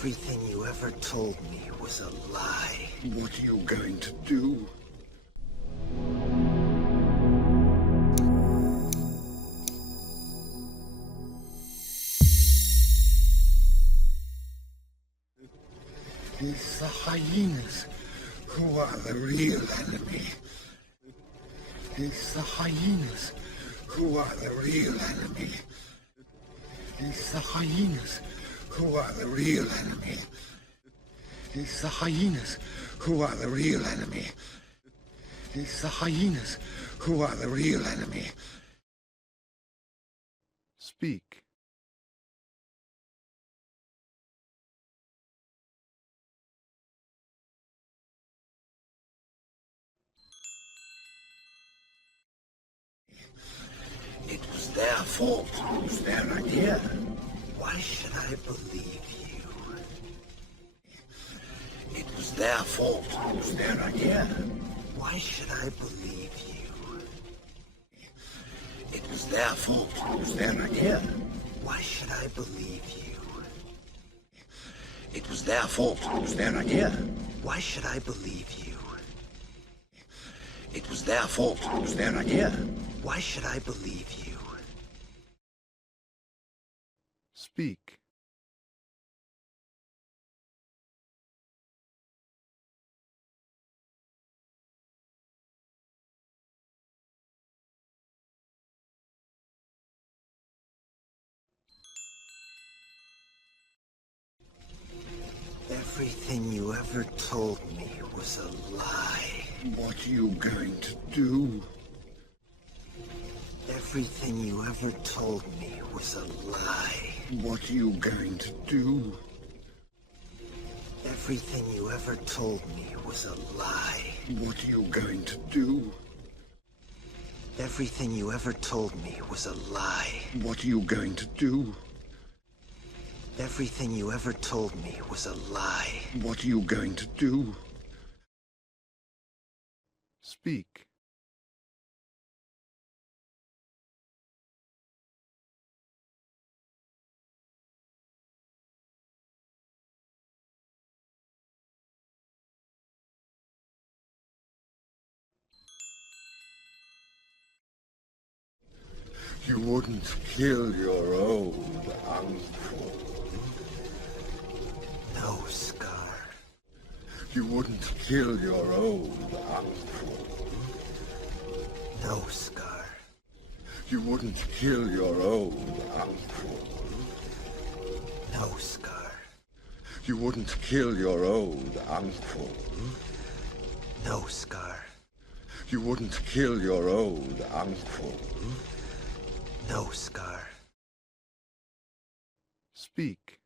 Everything you ever told me was a lie. What are you going to do? It's the hyenas who are the real enemy. It's the hyenas who are the real enemy. It's the hyenas who are the real enemy. It's the hyenas who are the real enemy. It's the hyenas who are the real enemy. Speak. It was their fault. It was their idea. Why should I believe you? It was their fault. It was their idea. Why should I believe you? It was their fault. It was their idea. Why should I believe you? It was their fault. It was their idea. Why should I believe you? It was their fault. It was their idea. Why should I believe you? Speak. Everything you ever told me was a lie. What are you going to do? Everything you ever told me was a lie. What are you going to do? Everything you ever told me was a lie. What are you going to do? Everything you ever told me was a lie. What are you going to do? Everything you ever told me was a lie. What are you going to do? Speak. You wouldn't kill your own uncle. No, Scar. You wouldn't kill your own uncle. No, Scar. You wouldn't kill your own uncle. No, Scar. You wouldn't kill your own uncle. No, Scar. You wouldn't kill your own uncle. No, Scar. Speak.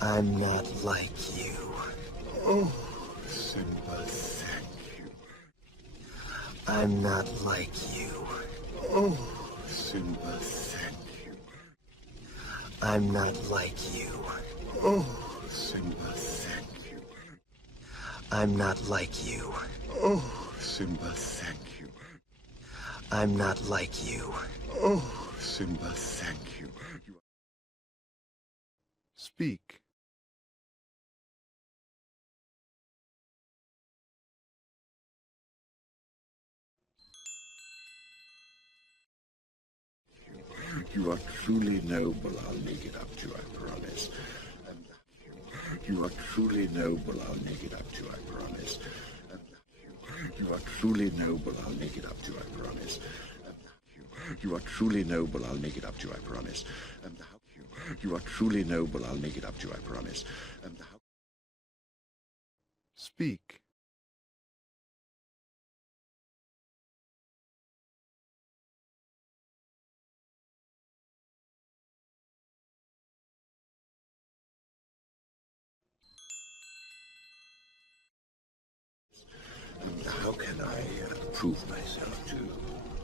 I'm not like you. Oh, Simba, thank you. I'm not like you. Oh, Simba, thank you. I'm not like you. Oh, Simba, thank you. I'm not like you. Oh, Simba, thank you. I'm not like you. Oh, Simba, thank you. Speak. You are truly noble, I'll make it up to you, I promise. And you are truly noble, I'll make it up to you, I promise. And you are truly noble, I'll make it up to you, I promise. And you are truly noble, I'll make it up to you, I promise. And you are truly noble, I'll make it up to you, I promise. And Speak. how can I prove myself to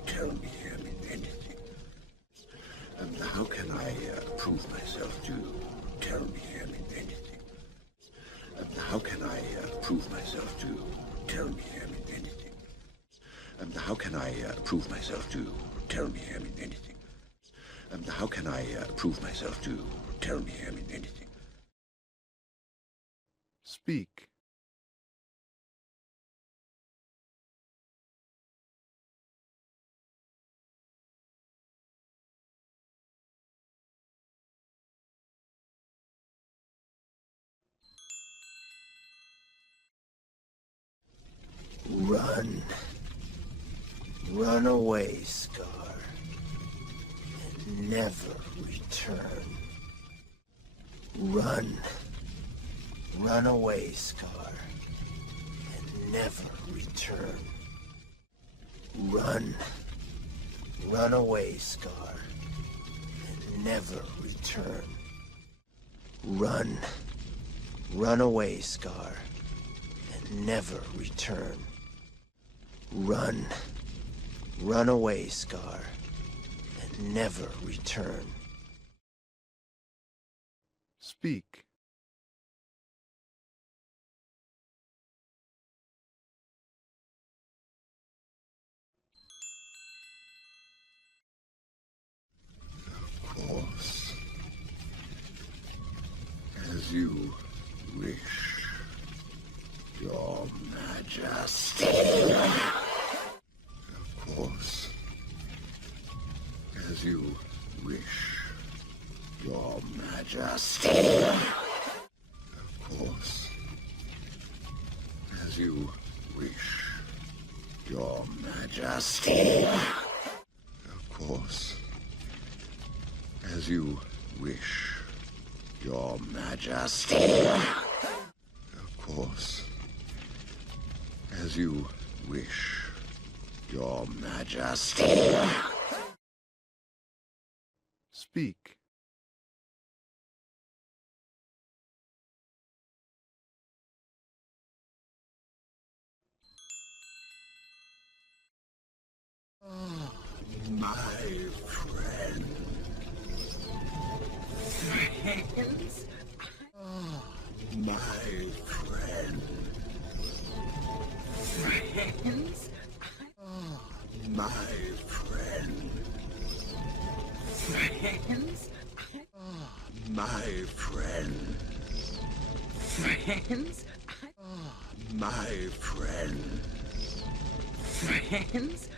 tell me anything? And how can I prove myself to tell me anything? And how can can I prove myself to? Tell me, I mean, anything. How can I prove myself to? Tell me, I mean, anything. How can I prove myself to? Tell me, I mean, anything. Speak. Run. Run away, Scar. And never return. Run. Run away, Scar. And never return. Run. Run away, Scar. And never return. Run. Run away, Scar. And never return. Run. Run away, Scar. And never return. Speak. Of course. As you wish, Your Majesty. Of course. As you wish, Your Majesty. Of course. As you wish, Your Majesty. Of course. As you wish, Your Majesty. Of course. As you wish, Your Majesty. Speak. My friend. Friends? My friend. Friends? My friend. Friends? My friend. Friends? My friend. Friends?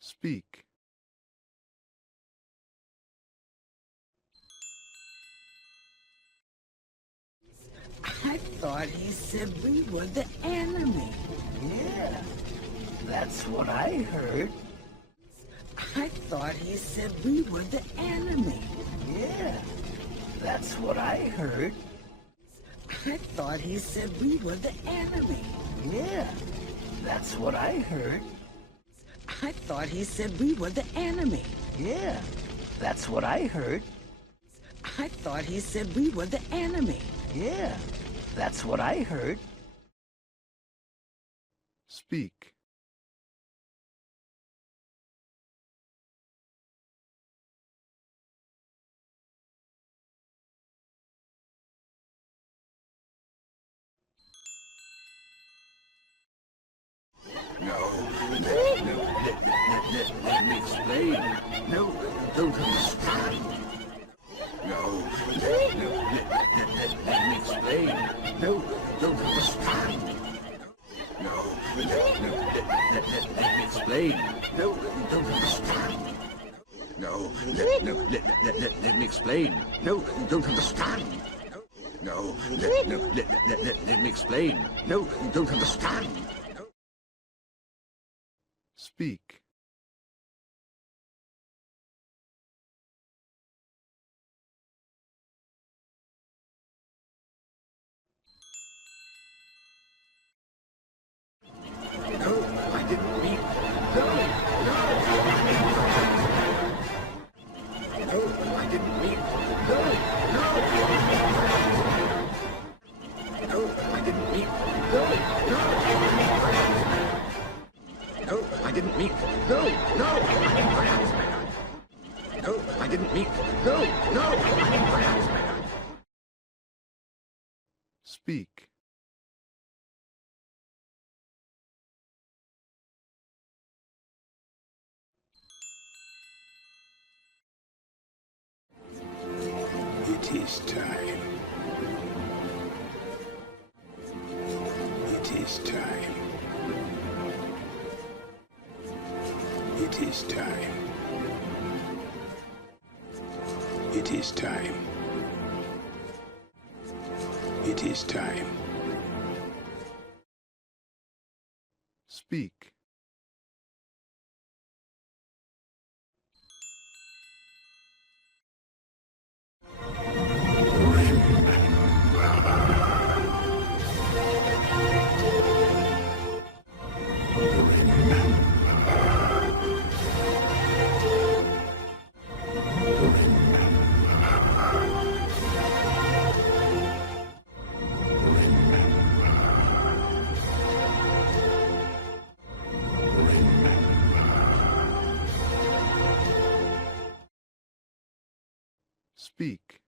Speak. I thought he said we were the enemy. Yeah, that's what I heard. I thought he said we were the enemy. Yeah, that's what I heard. I thought he said we were the enemy. Yeah, that's what I heard. I thought he said we were the enemy. Yeah, that's what I heard. I thought he said we were the enemy. Yeah, that's what I heard. Speak. Let me explain. No, don't understand. No, let me explain. No, don't understand. No, let me explain. No, don't understand. No, let me explain. No, don't understand. No, let me explain. No, don't understand. Speak. No, I didn't mean. No, I didn't mean. No, I didn't mean. No, I didn't mean. Speak. It is time. It is time. It is time. It is time. It is time. Speak. Speak.